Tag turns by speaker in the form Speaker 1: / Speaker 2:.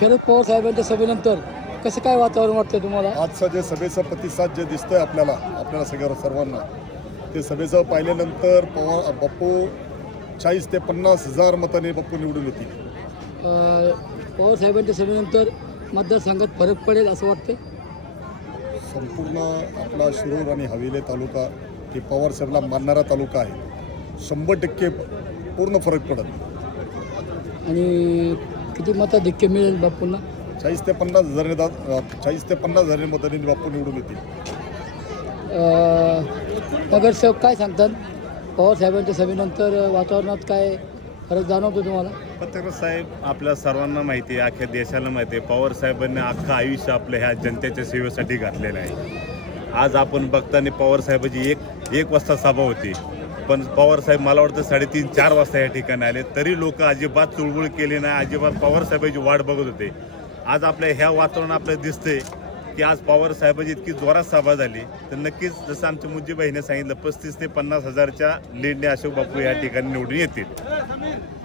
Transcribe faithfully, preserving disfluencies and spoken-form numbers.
Speaker 1: शरद पवार साहेबांच्या सभेनंतर कसं काय वातावरण वाटतंय तुम्हाला?
Speaker 2: आजचं जे सभेचा प्रतिसाद जे दिसतोय आपल्याला आपल्याला सगळ्या सर्वांना, ते सभेचं पाहिल्यानंतर पवार बाप्पू चाळीस ते पन्नास हजार मतांनी बाप्पू निवडून येतील.
Speaker 1: अ, पवार साहेबांच्या सभेनंतर मतदारसंघात फरक पडेल असं वाटतं?
Speaker 2: संपूर्ण आपला शिरूर आणि हवेली तालुका हे पवार साहेबला मानणारा तालुका आहे. शंभर टक्के पूर्ण फरक पडत.
Speaker 1: आणि किती मताधिक्य मिळेल बापूंना?
Speaker 2: चाळीस ते पन्नास हजारांनी दा चाळीस ते पन्नास हजारांनी मतांनी बाप्पू निवडून येतील.
Speaker 1: नगरसेवक काय सांगतात? पवार साहेबांच्या सभेनंतर वातावरणात काय फरक जाणवतो तुम्हाला?
Speaker 3: पत्रकार साहेब, आपल्या सर्वांना माहिती आहे, अख्ख्या देशाला माहिती आहे, पवार साहेबांनी अख्खं आयुष्य आपल्या ह्या जनतेच्या सेवेसाठी घातलेलं आहे. आज आपण बघताना पवार साहेबाची एक एक वाजता सभा होती, पण पवार साहेब मला वाटतं साडेतीन चार वाजता या ठिकाणी आले, तरी लोक अजिबात चुळबुळ केली नाही, अजिबात पवार साहेबाची वाट बघत होते. आज आपल्या ह्या वातावरण आपल्याला दिसतंय की आज पवार साहेबाची इतकी जोरात सभा झाली, तर नक्कीच जसं आमच्या मुज्जीबाईने सांगितलं, पस्तीस ते पन्नास हजारच्या लीडने अशोक बापू या ठिकाणी निवडून येतील.